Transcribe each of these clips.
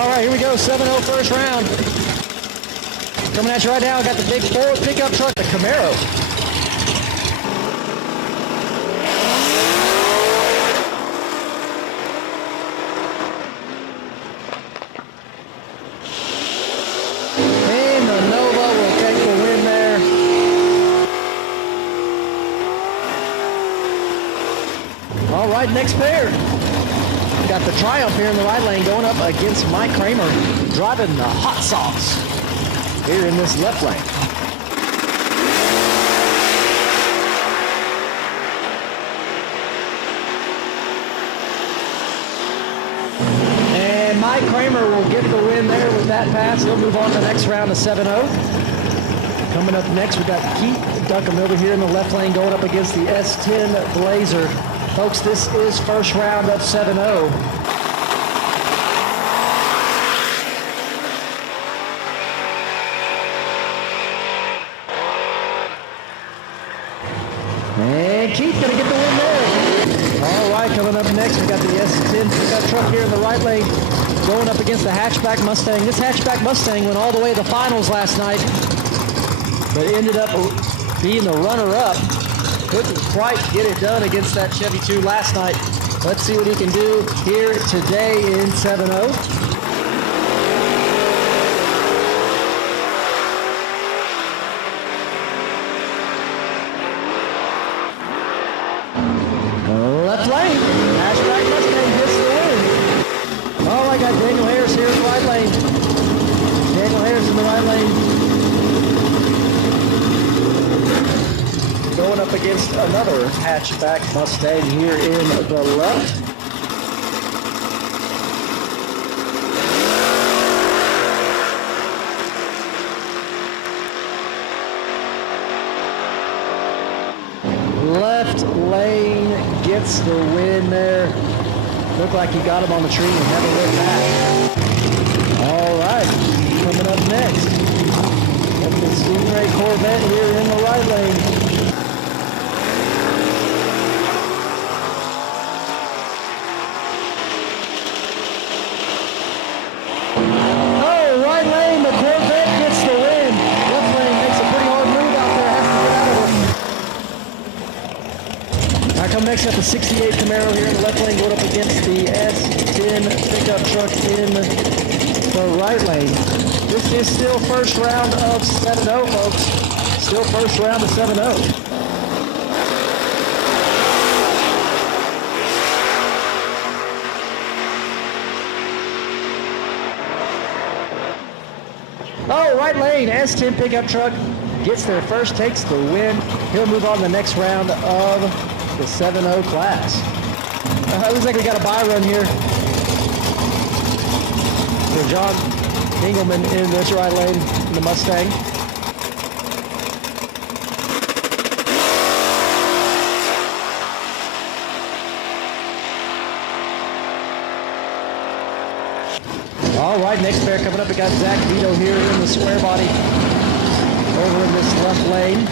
All right, here we go, 7-0 first round. Coming at you right now, I got the big Ford pickup truck, the Camaro. And the Nova will take the win there. All right, next pair. Got the Triumph here in the right lane going up against Mike Kramer, driving the hot sauce here in this left lane. And Mike Kramer will get the win there with that pass. He'll move on to the next round of 7-0. Coming up next, we got Keith Duckham over here in the left lane going up against the S10 Blazer. Folks, this is first round of 7-0. And Keith gonna get the win there. All right, coming up next, we got the S10 pickup truck here in the right lane going up against the hatchback Mustang. This hatchback Mustang went all the way to the finals last night, but ended up being the runner-up. Couldn't quite get it done against that Chevy 2 last night. Let's see what he can do here today in 7-0. Left lane, hatchback Mustang gets the win. Oh, I got Daniel Harris here in the right lane. Daniel Harris in the right lane. Going up against another hatchback Mustang here in the left. Left lane gets the win there. Looked like he got him on the tree and never went back. All right, coming up next, got the Stingray Corvette here in the right lane. Next up, the 68 Camaro here in the left lane going up against the S10 pickup truck in the right lane. This is still first round of 7-0, folks. Still first round of 7-0. Oh, right lane, S10 pickup truck gets there first, takes the win. He'll move on to the next round of the 7-0 class. Looks like we got a buy run here for John Engelman in this right lane in the Mustang. All right, next pair coming up, we got Zach Vito here in the square body over in this left lane.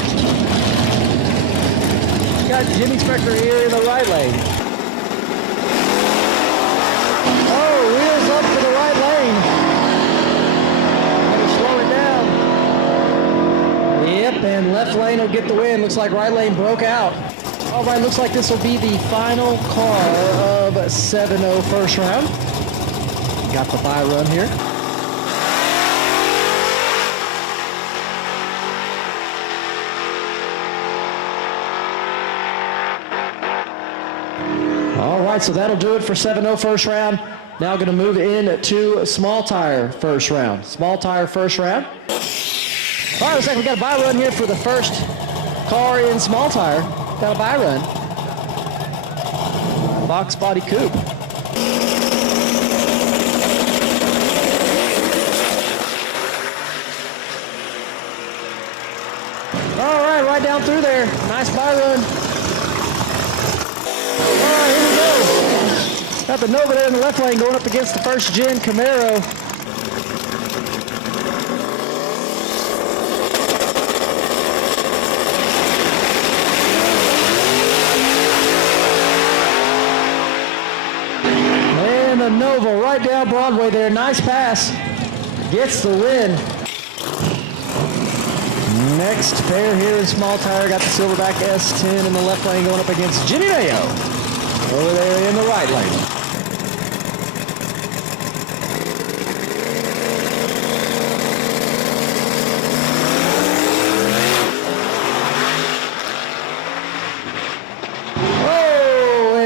Got Jimmy Spector here in the right lane. Oh, wheels up to the right lane. Gotta slow it down. Yep, and left lane will get the win. Looks like right lane broke out. All right, looks like this will be the final car of 7-0 first round. Got the buy run here. All right, so that'll do it for 7-0 first round. Now going to move in to small tire first round. Small tire first round. All right, looks like we got a buy run here for the first car in small tire. Got a buy run. Box body coupe. All right, right down through there. Nice buy run. All right, here we go. Got the Nova there in the left lane going up against the first gen Camaro. And the the Nova right down Broadway there. Nice pass. Gets the win. Next pair here in small tire. Got the Silverback S10 in the left lane going up against Jimmy Mayo over there in the right lane.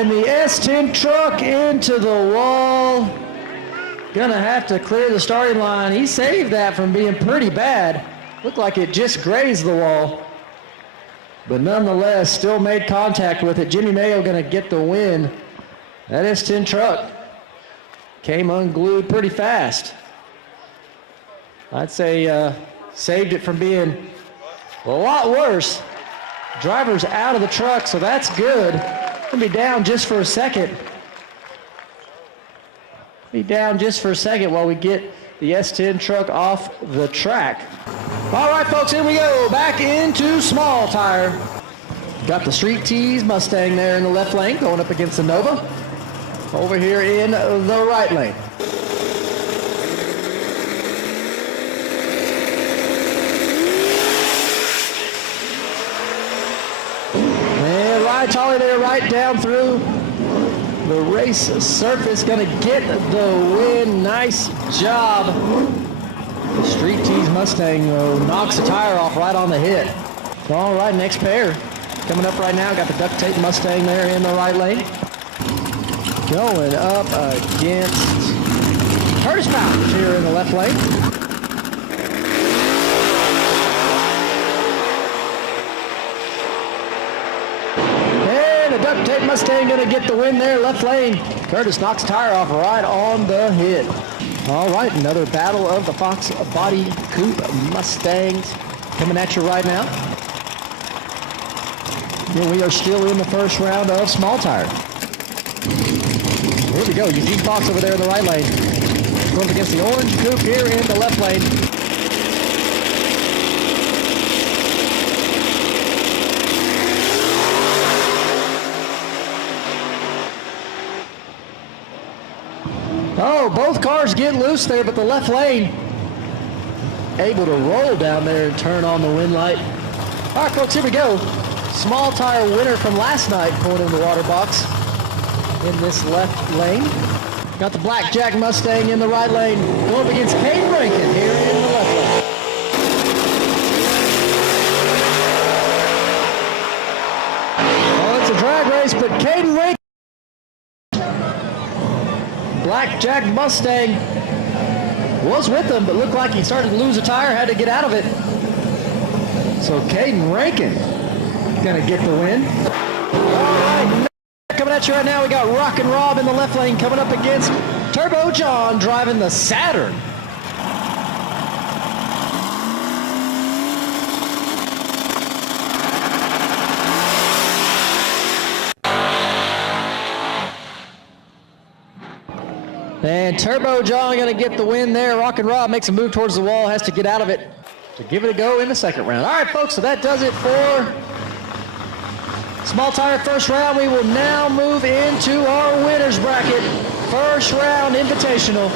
The S10 truck into the wall. Gonna have to clear the starting line. He saved that from being pretty bad. Looked like it just grazed the wall. But nonetheless, still made contact with it. Jimmy Mayo gonna get the win. That S10 truck came unglued pretty fast. I'd say saved it from being a lot worse. Driver's out of the truck, so that's good. Be down just for a second. Be down just for a second while we get the S10 truck off the track. All right, folks, here we go. Back into small tire. Got the Street Tees Mustang there in the left lane going up against the Nova. Over here in the right lane. Tolly there right down through the race surface, gonna get the win. Nice job. The Street Tees Mustang knocks the tire off right on the hit. All right, next pair coming up right now. Got the Duct Tape Mustang there in the right lane going up against Curtis Powers here in the left lane. The Duct Tape Mustang gonna get the win there, left lane. Curtis knocks tire off right on the hit. All right, another battle of the Fox Body Coupe Mustangs coming at you right now. Here we are still in the first round of small tire. Here we go, Eugene Fox over there in the right lane. Going against the Orange Coupe here in the left lane. Oh, both cars get loose there, but the left lane able to roll down there and turn on the wind light. All right, folks, here we go. Small tire winner from last night pulling in the water box in this left lane. Got the Blackjack Mustang in the right lane going up against Caden Rankin here in the left lane. Oh, it's a drag race, but Caden Rankin. Blackjack Mustang was with them, but looked like he started to lose a tire, had to get out of it. So Caden Rankin gonna get the win. All right, coming at you right now, we got Rockin' Rob in the left lane coming up against Turbo John driving the Saturn. And Turbo John gonna get the win there. Rockin' Rob makes a move towards the wall, has to get out of it to give it a go in the second round. All right, folks, so that does it for small tire first round. We will now move into our winners bracket. First round invitational.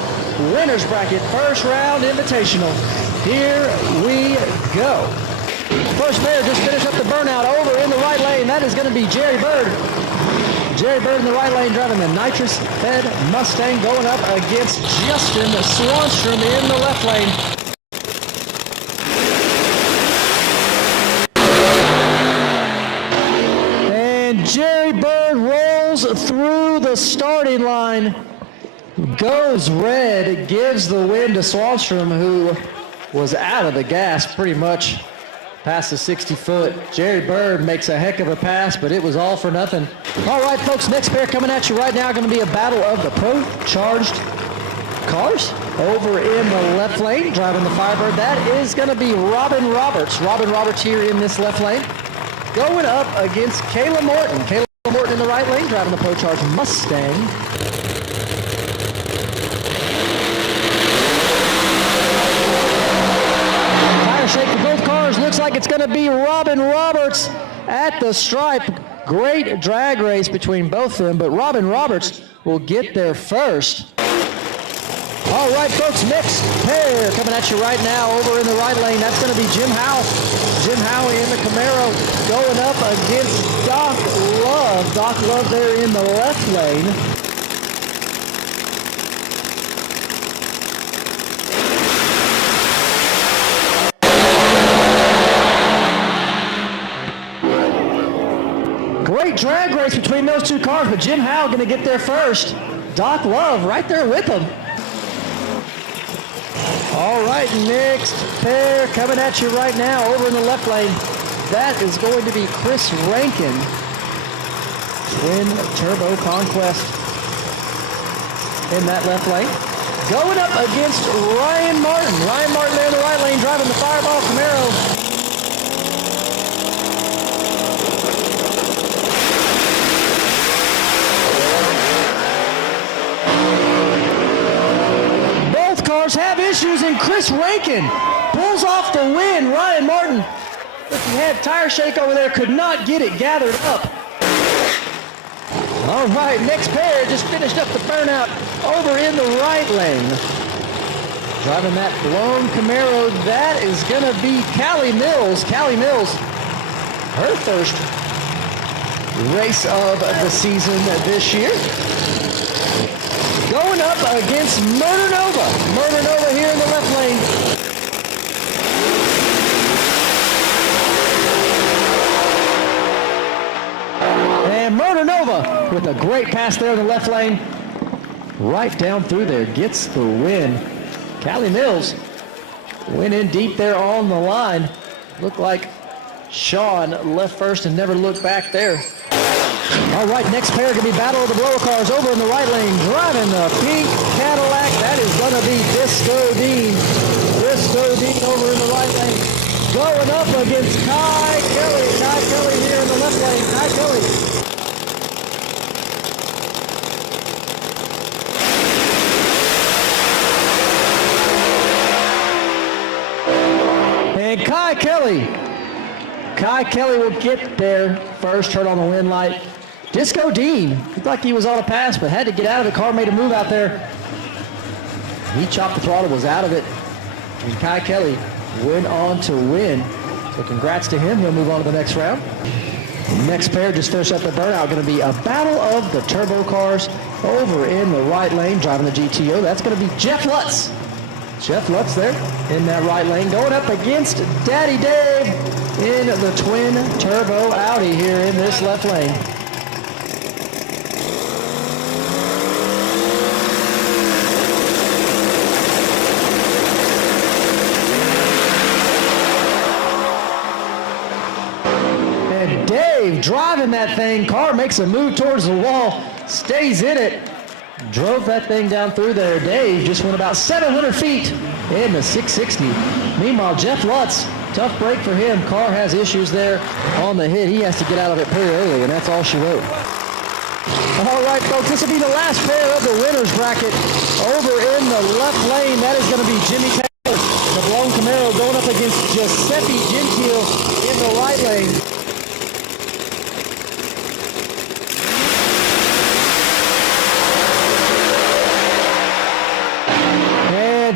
Winners bracket, first round invitational. Here we go. First pair just finished up the burnout over in the right lane. That is gonna be Jerry Bird. Jerry Bird in the right lane driving the nitrous-fed Mustang going up against Justin Swanstrom in the left lane. And Jerry Bird rolls through the starting line, goes red, gives the win to Swanstrom, who was out of the gas pretty much past the 60-foot. Jerry Bird makes a heck of a pass, but it was all for nothing. All right, folks, next pair coming at you right now, going to be a battle of the Pro-Charged cars. Over in the left lane, driving the Firebird, that is going to be Robin Roberts. Robin Roberts here in this left lane, going up against Kayla Morton. Kayla Morton in the right lane, driving the Pro-Charged Mustang. Shake for both cars. Looks like it's going to be Robin Roberts at the stripe. Great drag race between both of them, but Robin Roberts will get there first. All right, folks, next pair coming at you right now over in the right lane. That's going to be Jim Howe. Jim Howe in the Camaro going up against Doc Love. Doc Love there in the left lane. Great drag race between those two cars, but Jim Howe going to get there first. Doc Love right there with him. All right, next pair coming at you right now over in the left lane. That is going to be Chris Rankin. Twin Turbo Conquest in that left lane. Going up against Ryan Martin. Ryan Martin there in the right lane driving the Fireball Camaro. Have issues, and Chris Rankin pulls off the win. Ryan Martin, if he had tire shake over there, could not get it gathered up. All right, next pair just finished up the burnout over in the right lane. Driving that blown Camaro, that is going to be Callie Mills. Callie Mills, her first race of the season this year. Going up against Murder Nova. Murder Nova here in the left lane. And Murder Nova with a great pass there in the left lane. Right down through there, gets the win. Callie Mills went in deep there on the line. Looked like Sean left first and never looked back there. All right, next pair going to be Battle of the Blower Cars over in the right lane. Driving the pink Cadillac, that is going to be Disco Dean. Disco Dean over in the right lane. Going up against Kai Kelly. Kai Kelly here in the left lane. Kai Kelly. And Kai Kelly will get there first, turn on the wind light. Disco Dean looked like he was on a pass, but had to get out of the car, made a move out there. He chopped the throttle, was out of it, and Kai Kelly went on to win. So congrats to him. He'll move on to the next round. Next pair just finished up the burnout. Going to be a battle of the turbo cars over in the right lane, driving the GTO. That's going to be Jeff Lutz. Jeff Lutz there in that right lane, going up against Daddy Dave in the twin turbo Audi here in this left lane. And Dave driving that thing, car makes a move towards the wall, stays in it. Drove that thing down through there. Dave just went about 700 feet in the 660. Meanwhile, Jeff Lutz, tough break for him. Car has issues there on the hit. He has to get out of it pretty early, and that's all she wrote. All right, folks, this will be the last pair of the winner's bracket. Over in the left lane, that is going to be Jimmy Taylor, the blown Camaro, going up against Giuseppe Gentile in the right lane.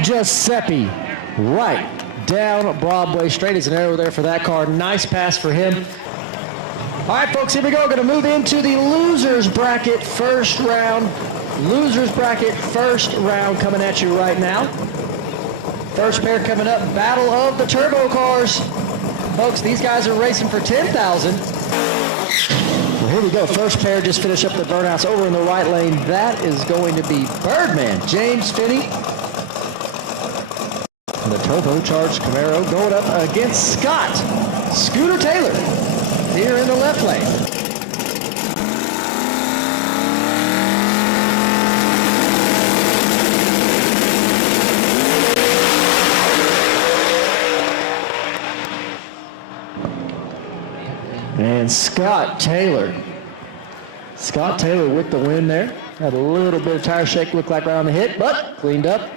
Giuseppe right down Broadway, straight as an arrow there for that car. Nice pass for him. All right, folks, here we go. Going to move into the losers bracket first round. Losers bracket first round coming at you right now. First pair coming up, Battle of the Turbo Cars. Folks, these guys are racing for $10,000. Well, here we go. First pair just finished up the burnouts over in the right lane. That is going to be Birdman, James Finney. The turbocharged Camaro going up against Scott Scooter Taylor here in the left lane. And Scott Taylor with the win there. Had a little bit of tire shake, looked like right on the hit, but cleaned up.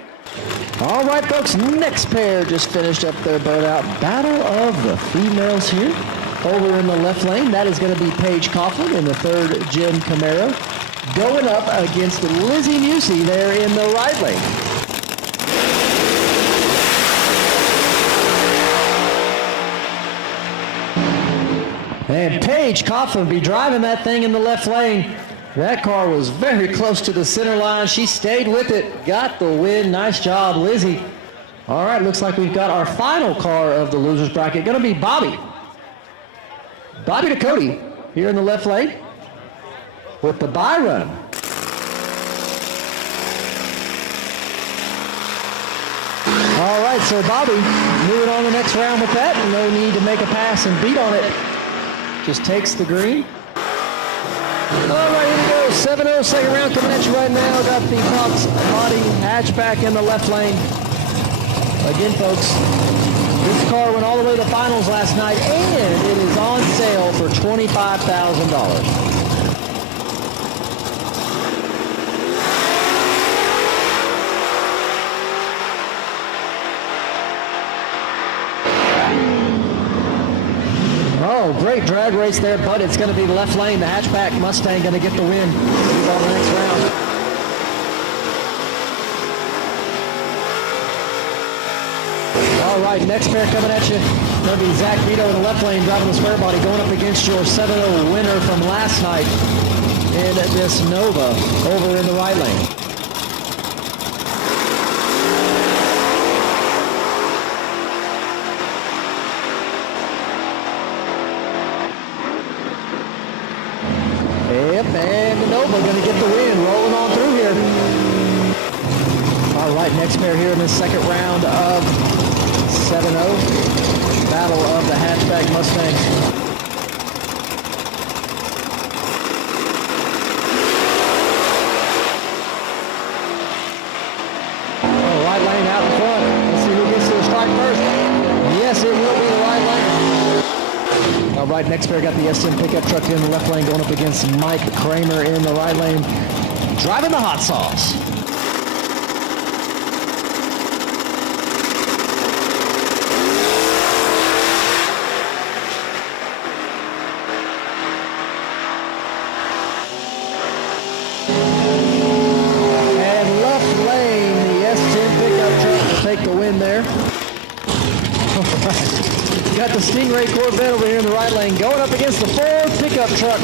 All right, folks, next pair just finished up their burnout. Battle of the females here over in the left lane. That is going to be Paige Coughlin in the third gen Camaro, going up against Lizzie Musey there in the right lane. And Paige Coughlin be driving that thing in the left lane. That car was very close to the center line. She stayed with it, got the win. Nice job, Lizzie. All right, looks like we've got our final car of the losers bracket. Going to be Bobby. Bobby to Cody here in the left lane with the bye run. All right, so Bobby moving on the next round with that. No need to make a pass and beat on it. Just takes the green. All right, here we go. 7-0, second round coming at you right now. Got the Fox body hatchback in the left lane. Again, folks, this car went all the way to the finals last night, and it is on sale for $25,000. Oh, great drag race there, but it's going to be the left lane. The hatchback Mustang going to get the win. Move on to the next round. All right, next pair coming at you. Going to be Zach Vito in the left lane driving the square body, going up against your 7-0 winner from last night in this Nova over in the right lane. Yep, and the Nova going to get the win, rolling on through here. All right, next pair here in the second round of 7-0. Battle of the hatchback Mustangs. Oh, right lane out in front. Let's see who gets to the strike first. Yes, it will be the right lane. All right, next pair got the S10 pickup truck in the left lane going up against Mike Kramer in the right lane, driving the hot sauce. And left lane, the S10 pickup truck will take the win there. Got the Stingray Corvette over here in the right lane going up against the Ford pickup truck.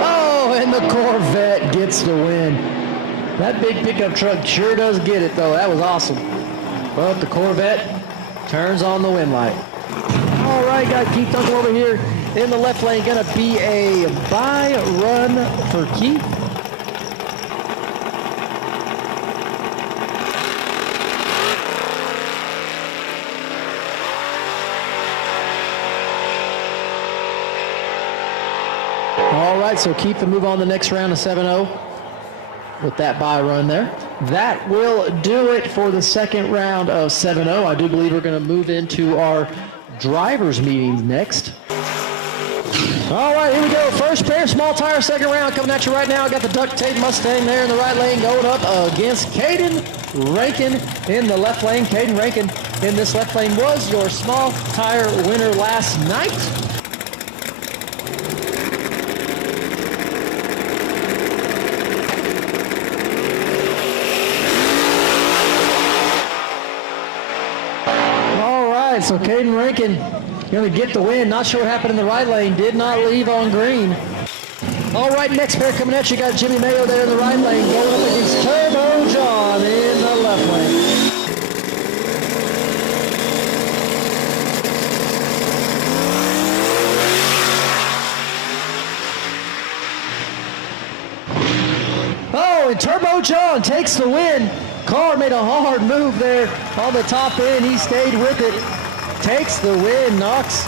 Oh, and the Corvette gets the win. That big pickup truck sure does get it, though. That was awesome. But the Corvette turns on the win light. All right, got Keith Duncan over here in the left lane. Going to be a bye run for Keith. All right, so Keith will move on the next round of 7-0 with that bye run there. That will do it for the second round of 7-0. I do believe we're going to move into our drivers meetings next. All right, here we go. First pair, small tire, second round coming at you right now. Got the duct tape Mustang there in the right lane going up against Caden Rankin in the left lane. Caden Rankin in this left lane was your small tire winner last night. So Caden Rankin going to get the win. Not sure what happened in the right lane. Did not leave on green. All right, next pair coming at you. Got Jimmy Mayo there in the right lane going up against Turbo John in the left lane. Oh, and Turbo John takes the win. Car made a hard move there on the top end. He stayed with it. Takes the win, knocks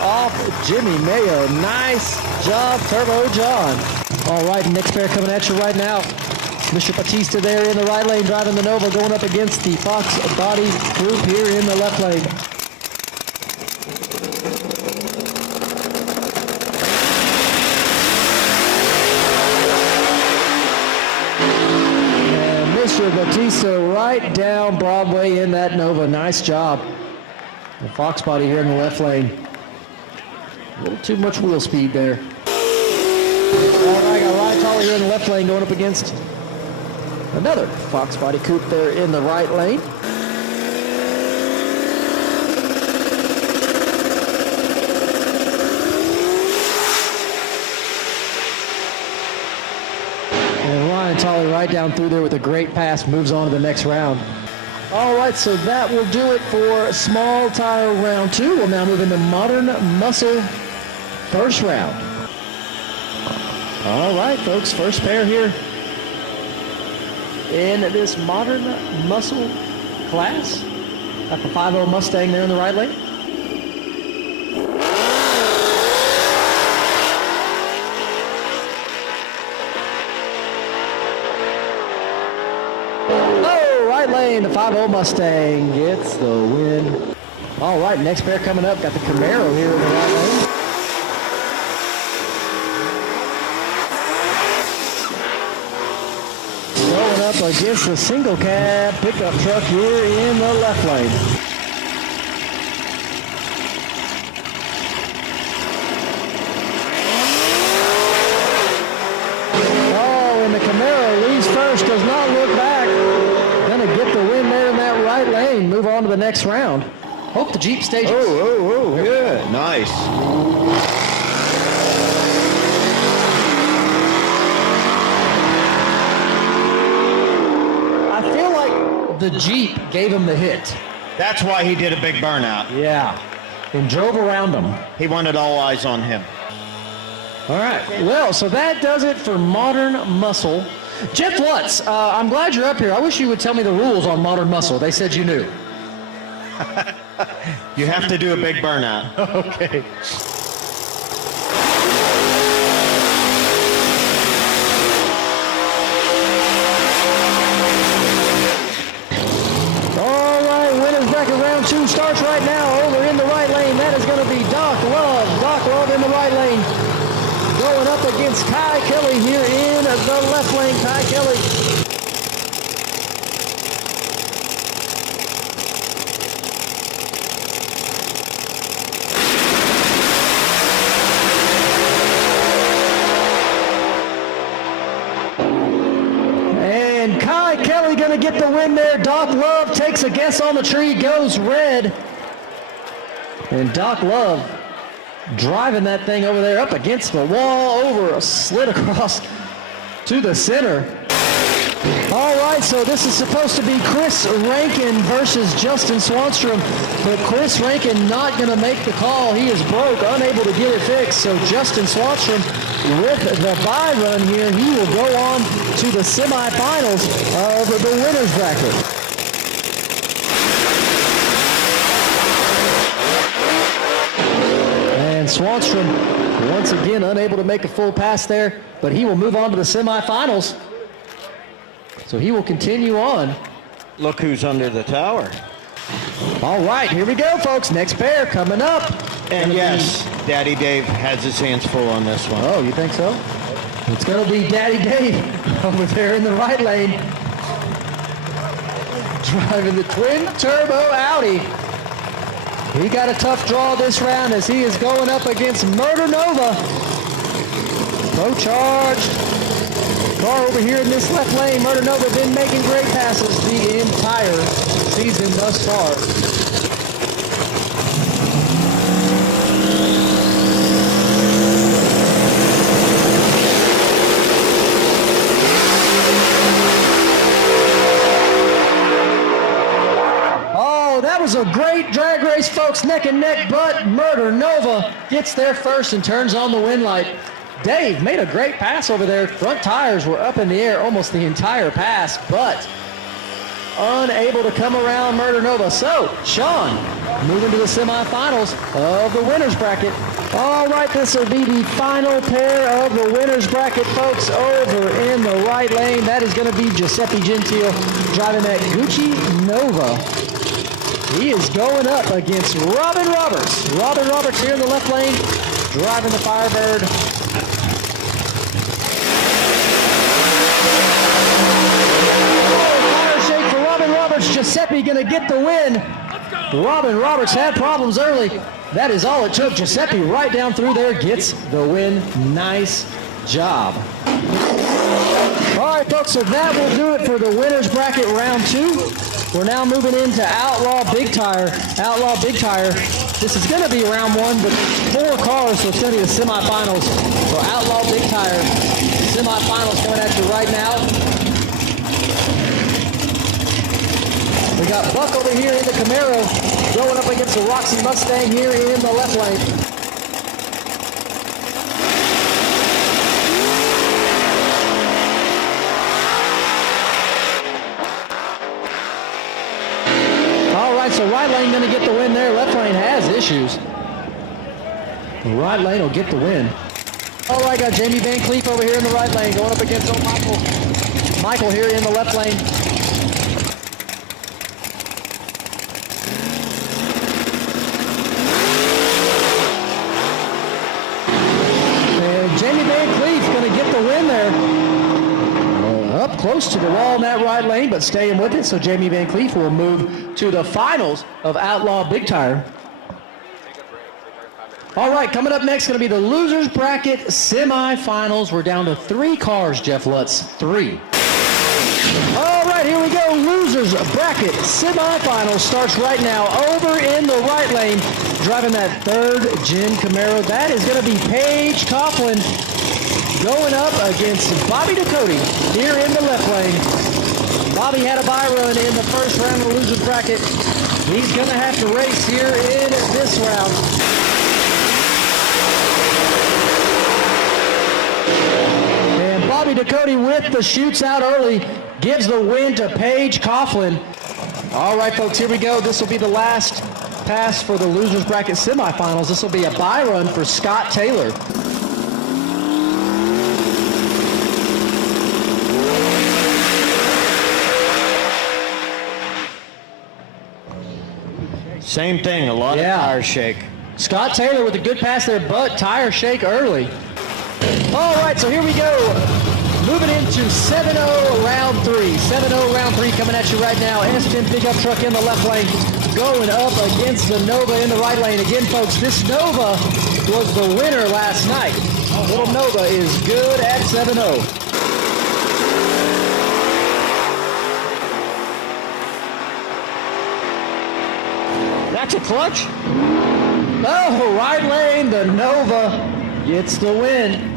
off Jimmy Mayo. Nice job, Turbo John. All right, next pair coming at you right now. Mr. Batista there in the right lane driving the Nova going up against the Fox Body group here in the left lane. And Mr. Batista right down Broadway in that Nova. Nice job. The Fox Body here in the left lane. A little too much wheel speed there. All right, got left lane going up against another Fox Body Coupe there in the right lane. And Ryan Tolley right down through there with a great pass, moves on to the next round. All right, so that will do it for small tire round 2. We'll now move into modern muscle first round. All right, folks, first pair here in this modern muscle class. Got the 5.0 Mustang there in the right lane. Oh, right lane, the 5.0 Mustang gets the win. All right, next pair coming up, got the Camaro here in the right lane. Against the single cab pickup truck here in the left lane. Oh, and the Camaro leads first, does not look back. Gonna get the win there in that right lane. Move on to the next round. Hope the Jeep stages. Oh, good, nice. The Jeep gave him the hit. That's why he did a big burnout. Yeah, and drove around him. He wanted all eyes on him. All right, well, so that does it for Modern Muscle. Jeff Lutz, I'm glad you're up here. I wish you would tell me the rules on Modern Muscle. They said you knew. You have to do a big burnout. Okay. Round 2 starts right now. Over in the right lane. That is going to be Doc Love. Doc Love in the right lane. Going up against Kai Kelly here in the left lane. Kai Kelly. And Kai Kelly going to get the win there. Doc Love takes a guess on the tree, goes red. And Doc Love driving that thing over there up against the wall, over a slit across to the center. All right, so this is supposed to be Chris Rankin versus Justin Swanstrom, but Chris Rankin not going to make the call. He is broke, unable to get it fixed. So Justin Swanstrom with the bye run here, he will go on to the semifinals of the winner's bracket. And Swanstrom once again unable to make a full pass there, but he will move on to the semifinals. So he will continue on. Look who's under the tower. All right, here we go, folks. Next pair coming up. And yes, Daddy Dave has his hands full on this one. Oh, you think so? It's going to be Daddy Dave over there in the right lane. Driving the twin turbo Audi. He got a tough draw this round as he is going up against Murder Nova. Pro-charged car over here in this left lane. Murder Nova been making great passes the entire season thus far. Oh, that was a great drag race, folks, neck and neck, but Murder Nova gets there first and turns on the win light. Dave made a great pass over there. Front tires were up in the air almost the entire pass, but unable to come around Murder Nova. So, Sean, moving to the semifinals of the winner's bracket. All right, this will be the final pair of the winner's bracket, folks, over in the right lane. That is going to be Giuseppe Gentile driving that Gucci Nova. He is going up against Robin Roberts. Robin Roberts here in the left lane, driving the Firebird. Giuseppe going to get the win. Robin Roberts had problems early. That is all it took. Giuseppe right down through there gets the win. Nice job. right, folks, so that will do it for the winner's bracket round 2. We're now moving into Outlaw Big Tire. Outlaw Big Tire. This is going to be round 1, but 4 cars, so it's going to be the semifinals. So Outlaw Big Tire semifinals coming at you right now. We got Buck over here in the Camaro going up against the Roxy Mustang here in the left lane. All right, so right lane going to get the win there. Left lane has issues. The right lane will get the win. All right, got Jamie Van Cleef over here in the right lane going up against old Michael. Michael here in the left lane. And Jamie Van Cleef going to get the win there. Up close to the wall in that right lane, but staying with it. So Jamie Van Cleef will move to the finals of Outlaw Big Tire. All right, coming up next, going to be the losers bracket semifinals. We're down to 3 cars, Jeff Lutz, 3. All right, here we go. Losers bracket semifinals starts right now. Over in the right lane, driving that 3rd Gen Camaro. That is going to be Paige Coughlin going up against Bobby Ducote here in the left lane. Bobby had a bye run in the first round of the losers bracket. He's going to have to race here in this round. And Bobby Ducote with the shoots out early gives the win to Paige Coughlin. All right, folks, here we go. This will be the last pass for the losers bracket semifinals. This will be a bye run for Scott Taylor. Same thing, a lot of tire shake. Scott Taylor with a good pass there, but tire shake early. All right, so here we go. Moving into 7-0 round 3. 7-0 round 3 coming at you right now. S10 pickup truck in the left lane going up against the Nova in the right lane. Again, folks, this Nova was the winner last night. Little Nova is good at 7-0. That's a clutch. Oh, right lane, the Nova gets the win.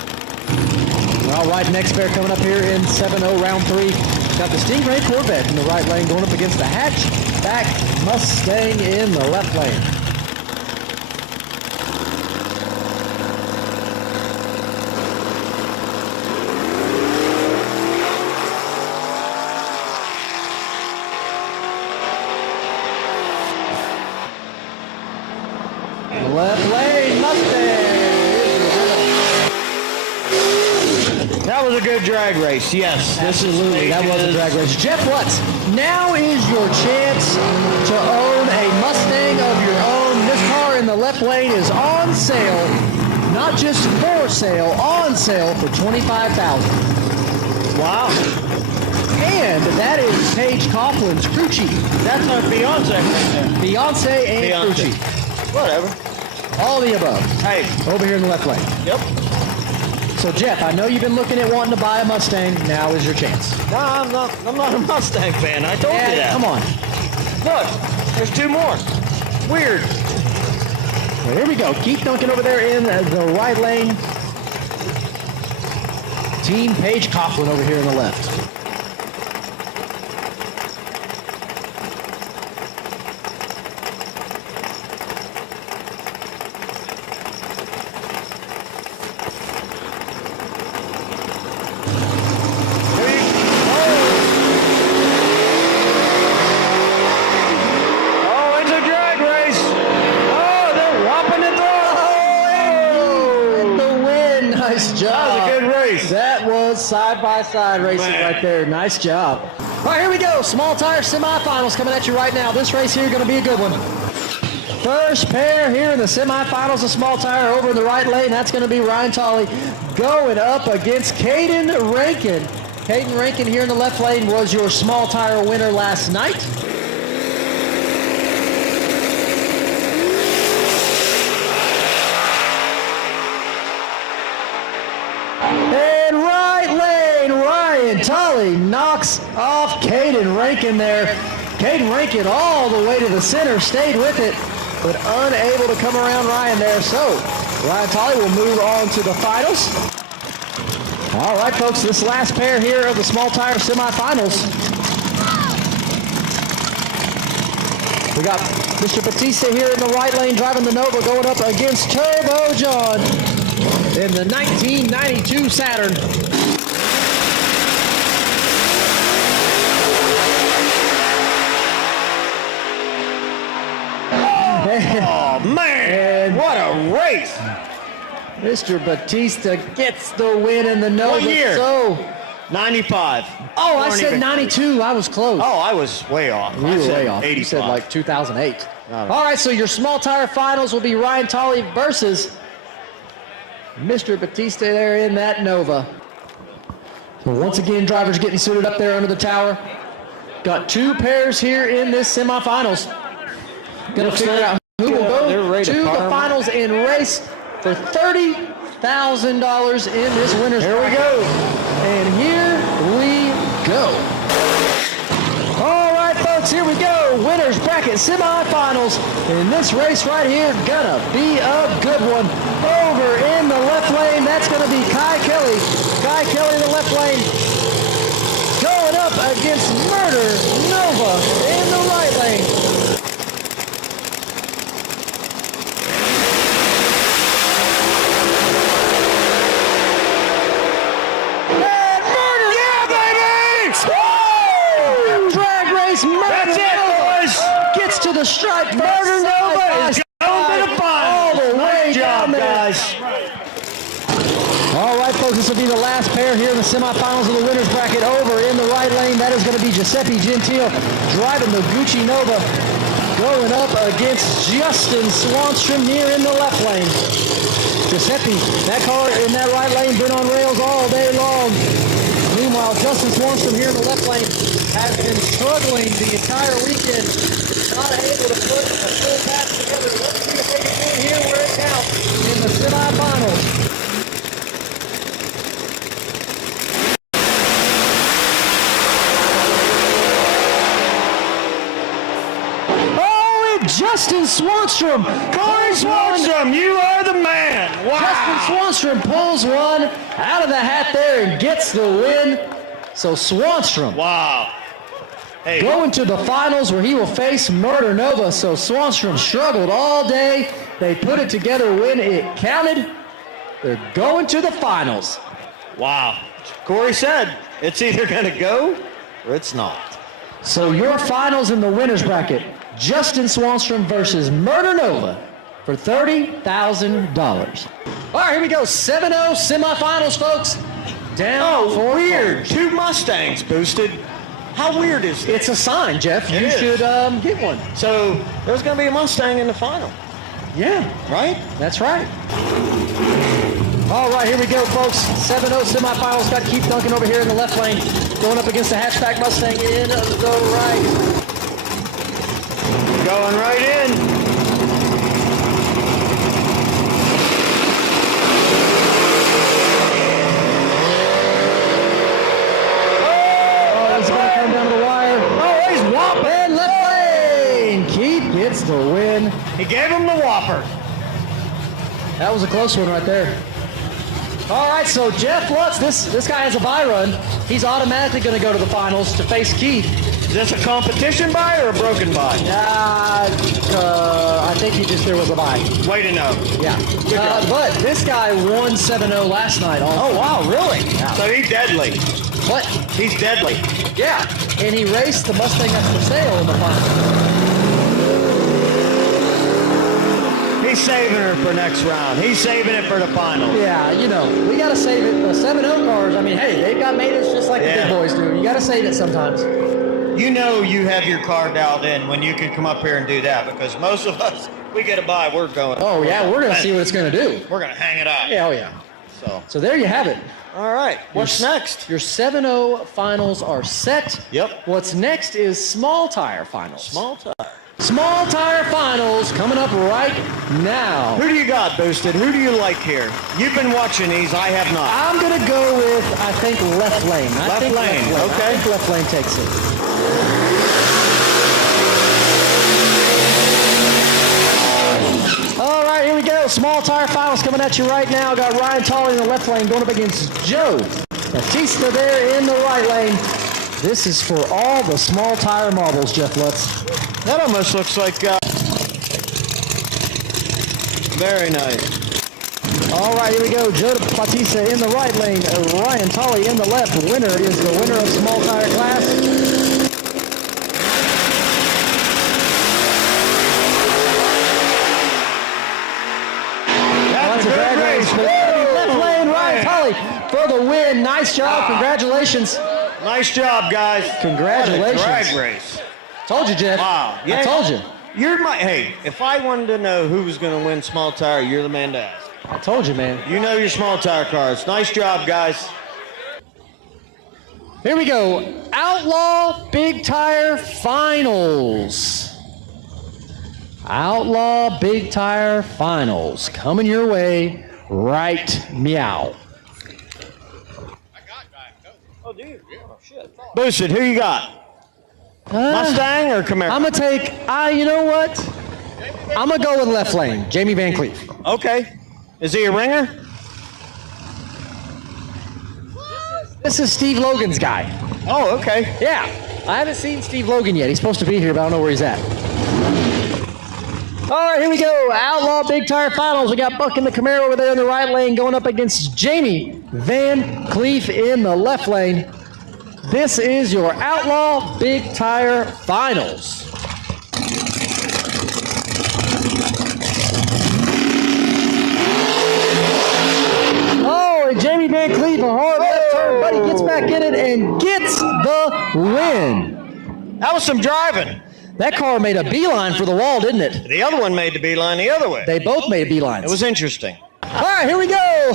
All right, next pair coming up here in 7-0 round 3. Got the Stingray Corvette in the right lane going up against the hatchback Mustang in the left lane. Left lane, Mustang. That was a good drag race, yes. Absolutely, that was a drag race. Jeff Lutz, now is your chance to own a Mustang of your own. This car in the left lane is on sale, not just for sale, on sale for $25,000. Wow. And that is Paige Coughlin's crew chief. That's our Beyonce. Beyonce and crew chief. Whatever. All the above. Hey. Over here in the left lane. Yep. So, Jeff, I know you've been looking at wanting to buy a Mustang. Now is your chance. No, I'm not a Mustang fan. I told you that. Come on. Look, there's 2 more. Weird. Well, here we go. Keith Duncan over there in the right lane. Team Paige Coughlin over here in the left. Side-by-side racing right there. Nice job. All right, here we go. Small tire semifinals coming at you right now. This race here is going to be a good one. First pair here in the semifinals of small tire over in the right lane. That's going to be Ryan Tolley going up against Caden Rankin. Caden Rankin here in the left lane was your small tire winner last night. And right lane, Ryan Tolley knocks off Caden Rankin there. Caden Rankin all the way to the center, stayed with it, but unable to come around Ryan there. So Ryan Tolley will move on to the finals. All right, folks, this last pair here of the small tire semifinals. We got Mr. Batista here in the right lane driving the Nova, going up against Turbo John in the 1992 Saturn. Oh, man, what a race. Mr. Batista gets the win in the Nova. What year? So, 95. oh, I said 92. I was close. Oh, I was way off. You were way off. 85. You said like 2008. All All right, so your small tire finals will be Ryan Tolley versus Mr. Batista there in that Nova. So once again, drivers getting suited up there under the tower. Got two pairs here in this semifinals. Gonna figure out who will go to the finals and race for $30,000 in this winner's Here we go. And here we go. All right, folks, here we go. Winners bracket semifinals. And this race right here gonna be a good one. Over in the left lane, that's gonna be Kai Kelly. Kai Kelly in the left lane. Going up against Murder Nova in the right lane. To the stripe. Murder Nova is going to the final. All the way down there. Guys. All right, folks, this will be the last pair here in the semifinals of the winner's bracket. Over in the right lane, that is going to be Giuseppe Gentile driving the Gucci Nova, going up against Justin Swanstrom here in the left lane. Giuseppe, that car in that right lane, been on rails all day long. Meanwhile, Justin Swanstrom here in the left lane has been struggling the entire weekend. Not able to put a full pass together. Let's see if they can do it here where it counts in the semifinals. Oh, and Justin Swanstrom. Corey Swanstrom, you are the man. Wow. Justin Swanstrom pulls one out of the hat there and gets the win. So Swanstrom. Wow. Hey. Going to the finals where he will face Murder Nova. So Swanstrom struggled all day. They put it together when it counted. They're going to the finals. Wow. Corey said it's either going to go or it's not. So your finals in the winner's bracket, Justin Swanstrom versus Murder Nova for $30,000. All right, here we go. 7-0 semifinals, folks. Down Oh, weird. Two Mustangs boosted. How weird is this? It's a sign, Jeff. You It is. should get one. So there's going to be a Mustang in the final, Yeah, right? that's right. All right, here we go, folks. 7-0 semifinals. Got Keith Duncan over here in the left lane, going up against the hatchback Mustang in the right. Going right in. The win. He gave him the whopper. That was a close one right there. All right, so Jeff Lutz, this guy has a bye run. He's automatically going to go to the finals to face Keith. Is this a competition bye or a broken bye? I think there was a bye. Way to know. Yeah. But this guy won 7-0 last night. Also. Oh, wow, really? Yeah. So he's deadly. What? He's deadly. Yeah. And he raced the Mustang that's for sale in the final. He's saving her for next round. He's saving it for the final. Yeah, you know, we got to save it. The 7-0 cars, I mean, hey, they've got maintenance just like the big boys do. You got to save it sometimes. You know you have your car dialed in when you can come up here and do that, because most of us, we get a bye, we're going. Oh, yeah, we're going to see what it's going to do. We're going to hang it out. Yeah, oh, yeah. So there you have it. All right, what's next? Your 7-0 finals are set. Yep. What's next is small tire finals. Small tire. Small tire finals coming up right now. Who do you got, Boosted? Who do you like here? You've been watching these. I have not. I'm going to go with, I think, left lane. Left lane. Okay. I think left lane takes it. All right, here we go. Small tire finals coming at you right now. Got Ryan Tolley in the left lane going up against Joe Batista there in the right lane. This is for all the small tire marbles, Jeff Lutz. That almost looks like... very nice. All right, here we go. Joe Batista in the right lane. Ryan Tolley in the left. The winner is the winner of small tire class. That's a good race. Left lane, Ryan Tolley for the win. Nice job. Congratulations. Nice job, guys. Congratulations. What a drag race. Told you, Jeff. Wow. Yeah. I told you. Hey, if I wanted to know who was going to win small tire, you're the man to ask. I told you, man. You know your small tire cars. Nice job, guys. Here we go. Outlaw Big Tire Finals. Outlaw Big Tire Finals coming your way right meow. Oh, dude. Oh, shit. Boosted, who you got? Mustang or Camaro? I'm going to take, you know what? I'm going to go with left lane, Jamie Van Cleef. Okay. Is he a ringer? This is Steve Logan's guy. Oh, okay. Yeah. I haven't seen Steve Logan yet. He's supposed to be here, but I don't know where he's at. All right, here we go. Outlaw Big Tire Finals. We got Buck in the Camaro over there in the right lane going up against Jamie Van Cleef in the left lane. This is your Outlaw Big Tire Finals. Oh, and Jamie Van Cleef, a hard left turn, but he gets back in it and gets the win. That was some driving. That car made a beeline for the wall, didn't it? The other one made the beeline the other way. They both made beelines. It was interesting. All right, here we go.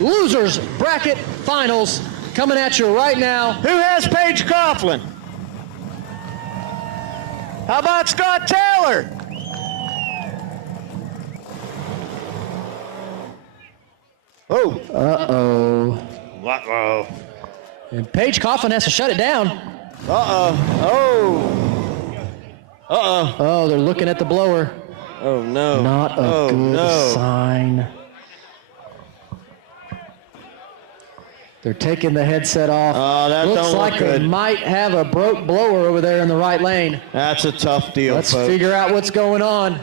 Losers Bracket Finals coming at you right now. Who has Paige Coughlin? How about Scott Taylor? Oh. Uh-oh. Uh-oh. And Paige Coughlin has to shut it down. Uh-oh. Oh. Uh-oh. Oh, they're looking at the blower. Oh, no. Not a good sign. They're taking the headset off. Oh, that Looks don't like look they good. might have a broke blower over there in the right lane. That's a tough deal, Let's folks. figure out what's going on.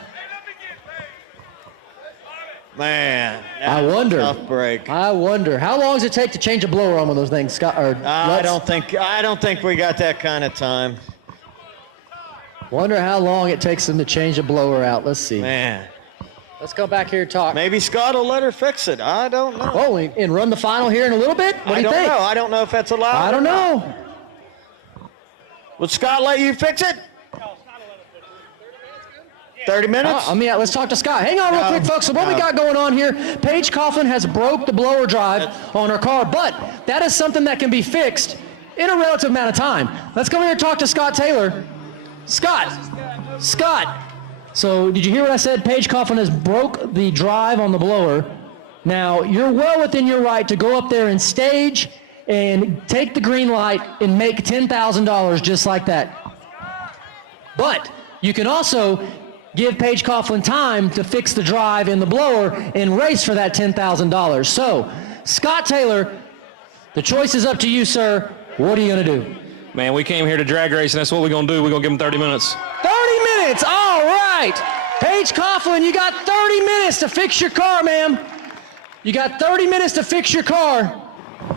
Man, I wonder. Tough break. I wonder. How long does it take to change a blower on one of those things, Scott? Or I don't think we got that kind of time. Wonder how long it takes them to change a blower out. Let's see. Man. Let's go back here and talk. Maybe Scott will let her fix it. I don't know. Oh, and run the final here in a little bit? What do you think? I don't know. I don't know if that's allowed. I don't know. Would Scott let you fix it? 30 minutes? Let's talk to Scott. Hang on real quick, folks. So what we got going on here, Paige Coughlin has broke the blower drive on her car, but that is something that can be fixed in a relative amount of time. Let's come here and talk to Scott Taylor. Scott. So did you hear what I said? Paige Coughlin has broke the drive on the blower. Now, you're well within your right to go up there and stage and take the green light and make $10,000 just like that. But you can also give Paige Coughlin time to fix the drive in the blower and race for that $10,000. So, Scott Taylor, the choice is up to you, sir. What are you going to do? Man, we came here to drag race, and that's what we're going to do. We're going to give them 30 minutes. 30 minutes! All right! Paige Coughlin, you got 30 minutes to fix your car, ma'am. You got 30 minutes to fix your car.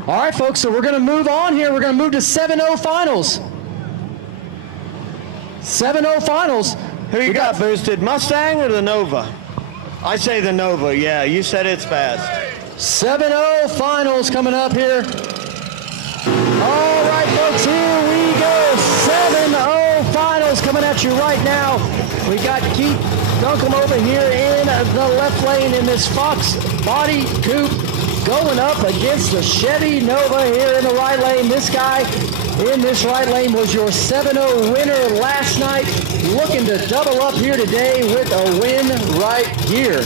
All right, folks, so we're going to move on here. We're going to move to 7-0 finals. 7-0 finals. Who you got, Boosted? Mustang or the Nova? I say the Nova, yeah. You said it's fast. 7-0 finals coming up here. All right, folks, here we go. 7-0 finals coming at you right now. We got Keith Duncombe over here in the left lane in this Fox body coupe going up against the Chevy Nova here in the right lane. This guy in this right lane was your 7-0 winner last night. Looking to double up here today with a win right here.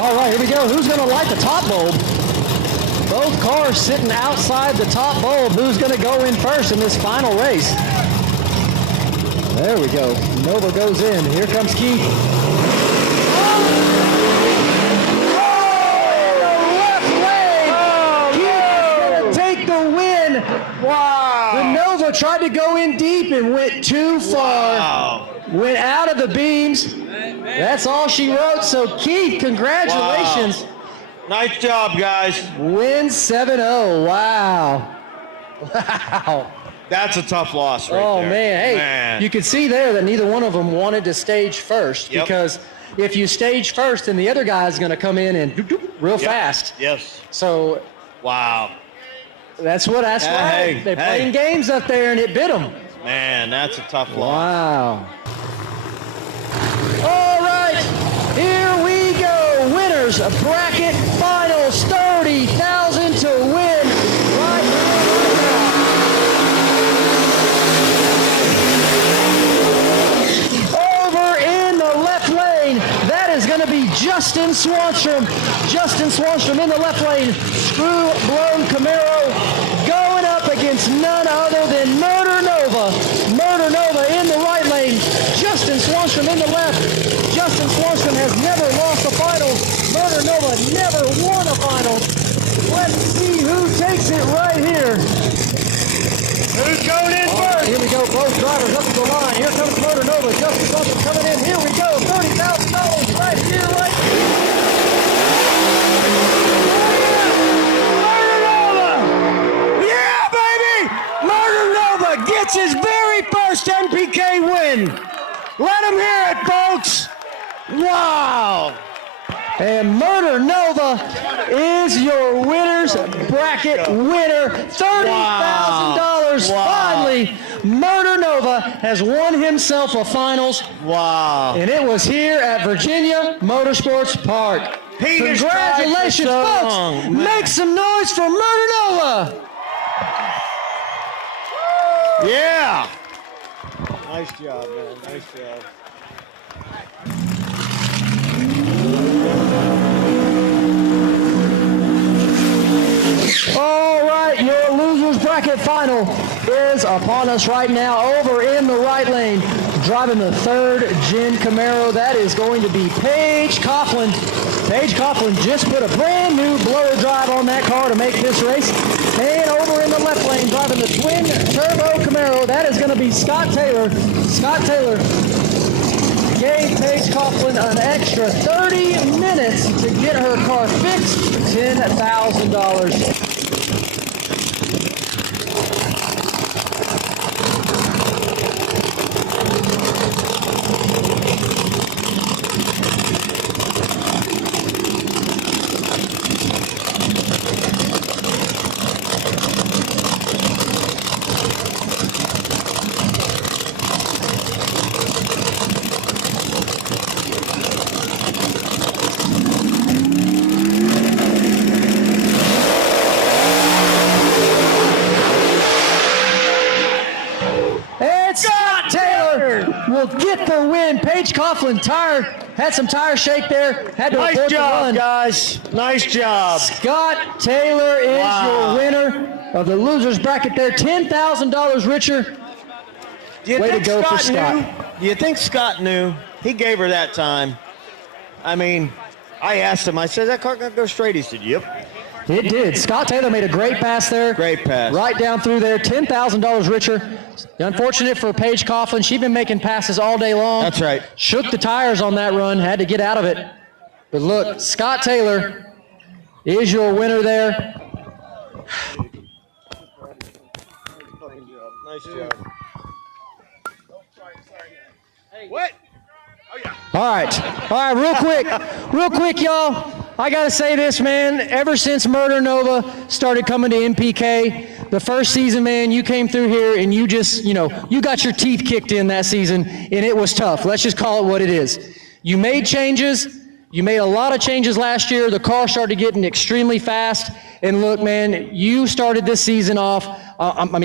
All right, here we go. Who's going to light the top bulb? Both cars sitting outside the top bulb. Who's going to go in first in this final race? There we go. Nova goes in. Here comes Keith. Wow. The Nova tried to go in deep and went too far. Wow. Went out of the beams. That's all she wrote. So Keith, congratulations. Wow. Nice job, guys. Win 7-0. Wow. Wow. That's a tough loss right there. Oh, man. Hey, you could see there that neither one of them wanted to stage first. Yep. Because if you stage first, then the other guy's going to come in and real fast. Yes. So. Wow. That's right. Hey, They're playing games up there, and it bit them. Man, that's a tough loss. Wow. All right, here we go. Winners bracket finals, 30,000 to win right now. Over in the left lane, that is going to be Justin Swanstrom. Justin Swanstrom in the left lane, screw-blown Camaro, going up against none other than Murder Nova. Murder Nova in the right lane, Justin Swanstrom in the left. Justin Swanstrom has never lost a final. Murder Nova never won a final. Let's see who takes it right here. Who's going in first? Here we go, both drivers up to the line. Here comes Murder Nova. Justin Swanstrom coming in. Here we go, $30,000 right here, right here. Gets his very first NPK win. Let him hear it, folks. Wow. And Murder Nova is your winners bracket winner. $30,000. Wow. Finally, Murder Nova has won himself a finals. Wow. And it was here at Virginia Motorsports Park. Congratulations, folks. Make some noise for Murder Nova. Yeah. Nice job, man. Nice job. All right, your losers bracket final is upon us right now. Over in the right lane, driving the third gen Camaro, that is going to be Paige Coughlin. Paige Coughlin just put a brand new blower drive on that car to make this race. And over in the left lane, driving the twin turbo Camaro, that is going to be Scott Taylor. Scott Taylor gave Paige Coughlin an extra 30 minutes to get her car fixed, $10,000. Will get the win. Paige Coughlin had some tire shake there. Had to nice job, run. guys. Nice job. Scott Taylor is your winner of the losers bracket there. $10,000 richer. Way to go for Scott. Do you think Scott knew? He gave her that time. I mean, I asked him. I said, that car going to go straight? He said, yep. It did. Scott Taylor made a great pass there. Great pass. Right down through there. $10,000 richer. Unfortunate for Paige Coughlin. She'd been making passes all day long. That's right. Shook the tires on that run. Had to get out of it. But look, Scott Taylor is your winner there. Nice job. What? Oh, yeah. All right, real quick, y'all. I got to say this, man. Ever since Murder Nova started coming to MPK, the first season, man, you came through here and you just, you got your teeth kicked in that season, and it was tough. Let's just call it what it is. You made changes. You made a lot of changes last year. The car started getting extremely fast, And look, man, you started this season off,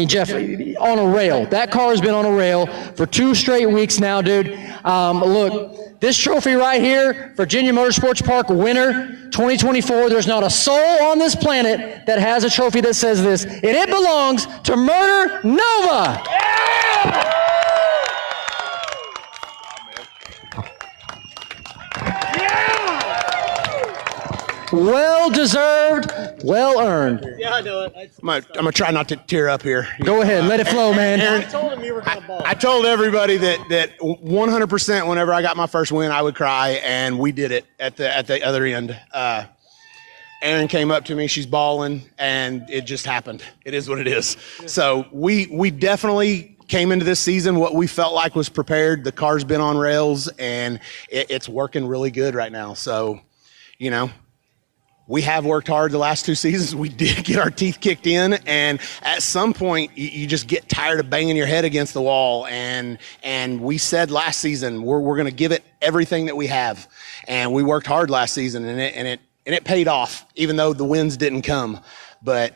Jeff, on a rail. That car has been on a rail for 2 straight weeks now, dude. Look, this trophy right here, Virginia Motorsports Park winner 2024, there's not a soul on this planet that has a trophy that says this, and it belongs to Murder Nova. Yeah! Well deserved, well earned. Yeah, I know it. I'm gonna try not to tear up here. Go ahead, let it flow, man. I told him you were going to ball. I told everybody that 100% whenever I got my first win, I would cry, and we did it at the other end. Erin came up to me, she's bawling, and it just happened. It is what it is. So we definitely came into this season what we felt like was prepared. The car's been on rails, and it's working really good right now. So, you know, we have worked hard the last 2 seasons. We did get our teeth kicked in, and at some point you just get tired of banging your head against the wall. And we said last season we're going to give it everything that we have, and we worked hard last season, and it paid off, even though the wins didn't come. But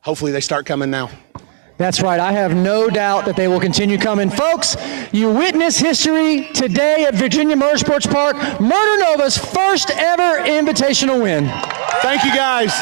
hopefully they start coming now. That's right. I have no doubt that they will continue coming. Folks, you witness history today at Virginia Motorsports Park. Murder Nova's first ever invitational win. Thank you, guys.